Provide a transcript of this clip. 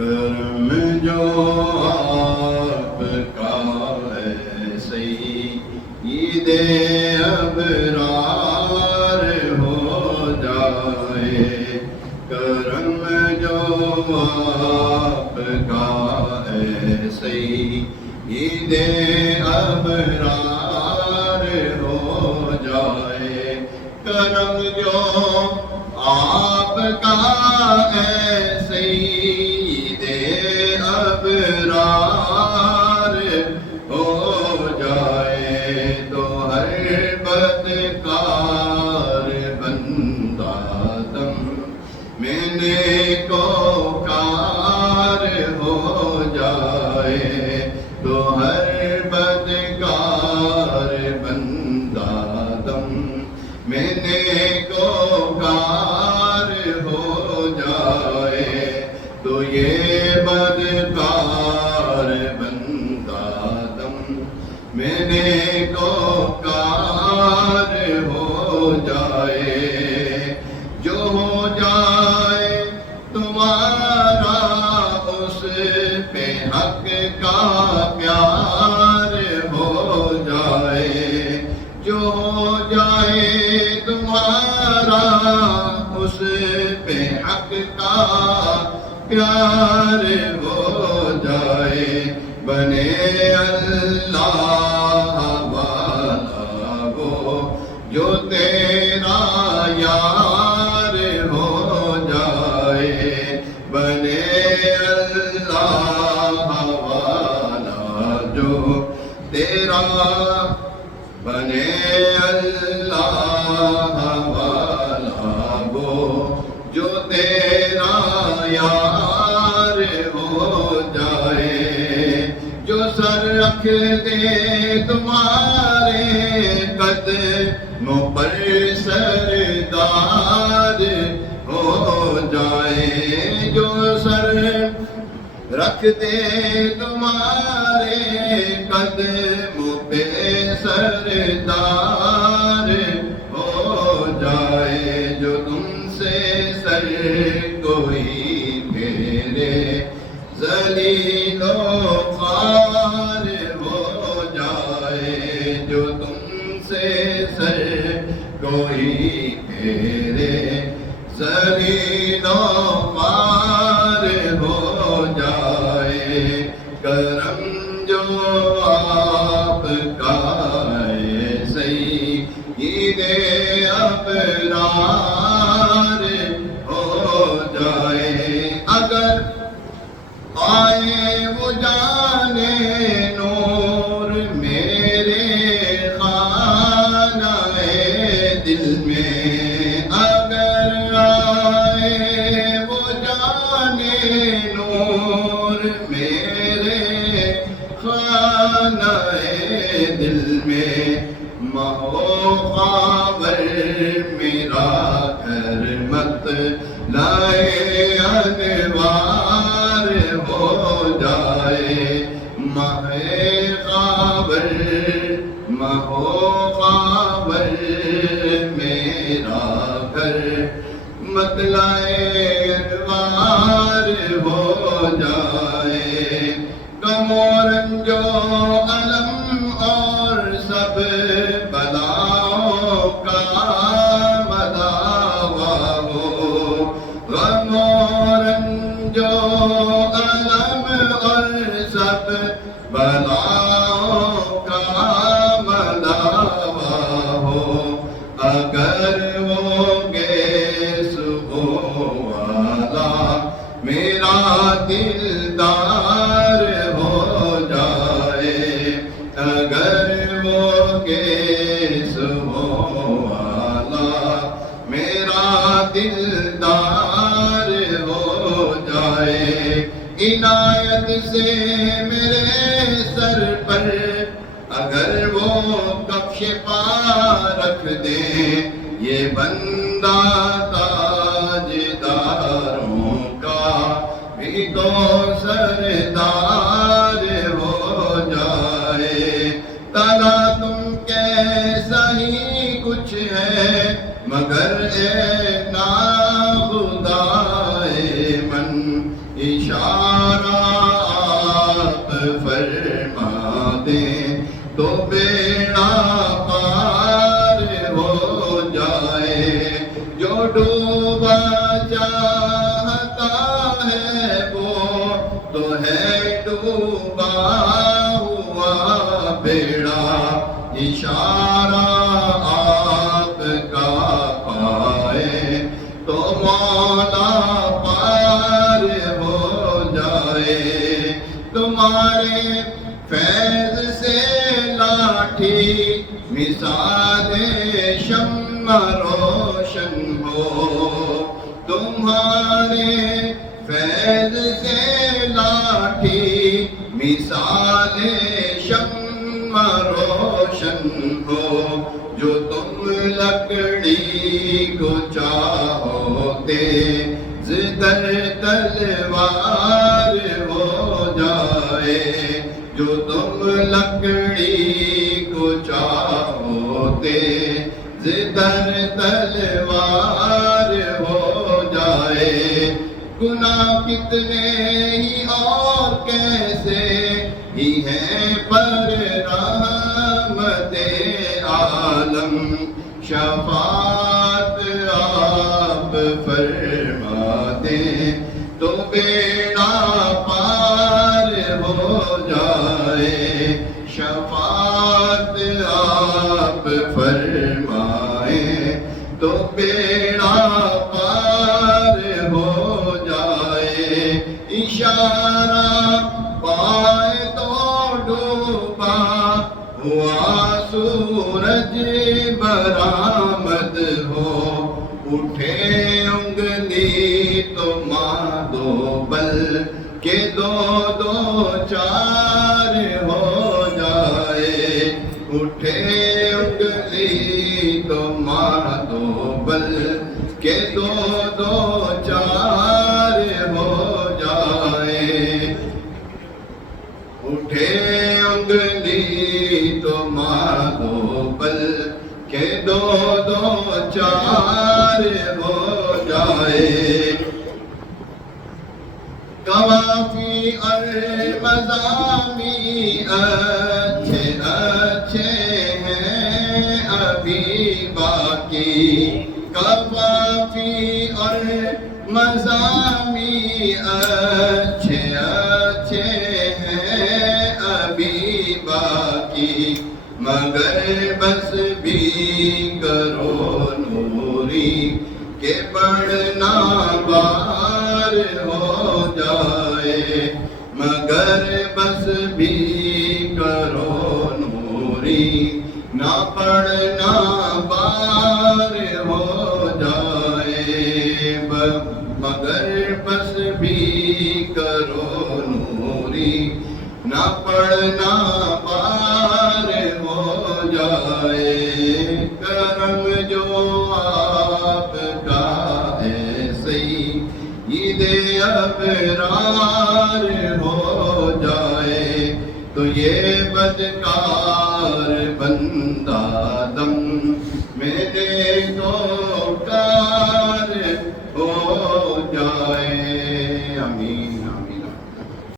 کرم جو آپ کا ہے سید ابرار ہو جائے، کرم جو آپ کا ہے سید ابرار ہو جائے، کرم جو آپ کا ہے سید ابرار ہو جائے، تو ہر بدکار بندہ دم میں نیکوکار ہو جائے، تو ہر بدکار بندہ دم میں نیکوکار ہو جائے، تو یہ بدکار بندہ دم میں نیکوکار ہو جائے، جو ہو جائے تمہارا اس پہ حق کا پیار ہو جائے، جو ہو جائے تمہارا اس پہ حق کا پیار ہو جائے، بنے اللہ والا وہ جو تیرا یار ہو جائے، بنے اللہ والا جو تیرا، بنے اللہ والا وہ جو تیرا یار ہو جائے، جو سر رکھ دے تمہارے قدموں پر سردار ہو جائے، جو سر رکھ دے تمہارے قدموں پہ سردار ہو جائے، جو تم سے سر کوئی پھیرے ذلیل و خوار ہو جائے، جو تم سے سر کوئی پھیرے ذلیل و خوار ہو جائے، کرم جو آپ کا ہے سید ابرار ہو جائے، اگر آئے وہ جانے نور میرے خانہ دل میں، اگر آئے وہ جانے نور میرے خانہ دل میں، مہو خاور میرا گھر مت لائے انوار ہو جائے، مہ خاور مہو خاور میرا گھر مت لائے انوار ہو جائے، غم و رنج و الم اور سب بلاؤں کا مداوا ہو، غم و رنج و الم اور سب بلاؤں کا مداوا ہو، اگر وہ گیس ہو والا میرا دلدار ہو جائے، اگر وہ گیس ہو والا میرا دلدار ہو جائے، عنایت سے میرے سر پر اگر وہ کفش پا رکھ دے، یہ بندہ تاجداروں کا بھی تو سردار ہو جائے، تالا تم کیسا ہی کچھ ہے مگر اے ناخدائے من اشارہ ڈوبا چاہتا ہے وہ تو ہے ڈوبا ہوا بیڑا، اشارہ آپ کا پائے تو مولا پار ہو جائے۔ تمہارے فیض سے لاٹھی مثال شمع روشن ہو، تمہارے فیض سے لاٹھی مثال شمع روشن ہو، جو تم لکڑی کو چاہو تیز تر تلوار ہو جائے، جو تم لکڑی کو چاہو تیز تر تلوار ہو جائے۔ گناہ کتنے ہی اور کیسے ہی ہیں پر رحمت عالم شفاعت آپ فرما دیں تو بیڑا پار ہو جائے، شفاعت آپ فرمائیں تو بیڑا پار ہو جائے۔ اشارہ پائے تو ڈوبا ہوا سورج برآمد ہو، اٹھے انگلی تو ماں دو بل کے دو دو چار ہو جائے، اٹھے انگلی تو ماں دو بل کے دو دو چار ہو جائے، اٹھے انگلی تو ماں دو بل کے دو دو چار ہو جائے۔ قوافی اور مضامی اچھے اچھے ہیں ابھی باقی، قوافی اور مضامی اچھے اچھے ہیں ابھی باقی، مگر بس بھی کرو نوری کہ بڑھنا بار ہو جائے، مگر بس بھی کرو نوری نہ پڑھنا بار ہو جائے، مگر بس بھی کرو نوری نہ پڑھنا بار ہو جائے۔ کرم جو آپ کا ہے سید ابرار ہو جائے، تو یہ بدکار بندہ دم میں دے دو